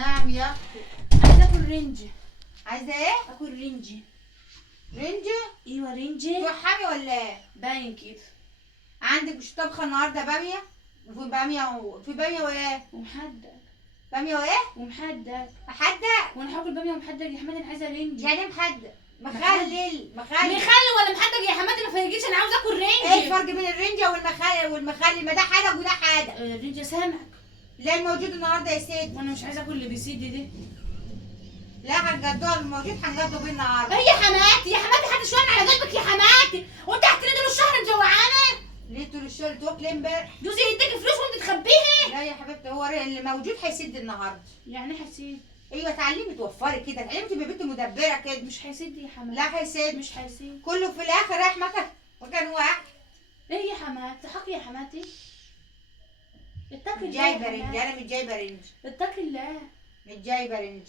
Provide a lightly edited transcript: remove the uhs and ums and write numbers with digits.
نعم يا اختي. عايزه اكل رنجة. عايزه ايه؟ اكل رنجة. رنجة؟ ايوه رنجة. توحمي ولا ايه؟ باين كده. عندك مش طبخه النهارده باميه؟ وفي باميه وايه؟ ومحدق. باميه وايه؟ ومحدق. محدق؟ وانا هاكل باميه ومحدق يا حماتي؟ انا عايزه رنجة. يعني ايه محدق؟ مخلل. مخلل ولا محدق يا حماتي؟ ما فرقتش، انا عاوزه اكل رنجة. ايه الفرق بين الرنجة والمخلل؟ ما ده حاجه وده حاجه. الرنجة سمك. لا الموجود النهارده يا سيدي. وانا مش عايزه اكل اللي بيسيد ده. لا هنجدوها الموجود هنجدوا بيه النهارده. ايه يا حماتي؟ يا حماتي حد شويه على قلبك يا حماتي. وانت هتريد طول الشهر مجوعانه؟ ليه طول الشهر توكلي امبارح؟ جوزي يديكي فلوس وانت تخبيها. لا يا حبيبتي، هو اللي موجود هيسد النهارده. يعني ايه هيسيد؟ ايوه اتعلمي توفري كده، اتعلمي تبقي بنت مدبره كده. مش هيسيد يا حماتي. لا هيسد. مش هيسيد. كله في الاخر رايح مكان واحد. ايه يا حماتي؟ حقي يا حماتي. اتقي مش الله يا جايبه رنج، حماتي. انا مش جايبه رنج. اتقي الله. مش جايبه رنج.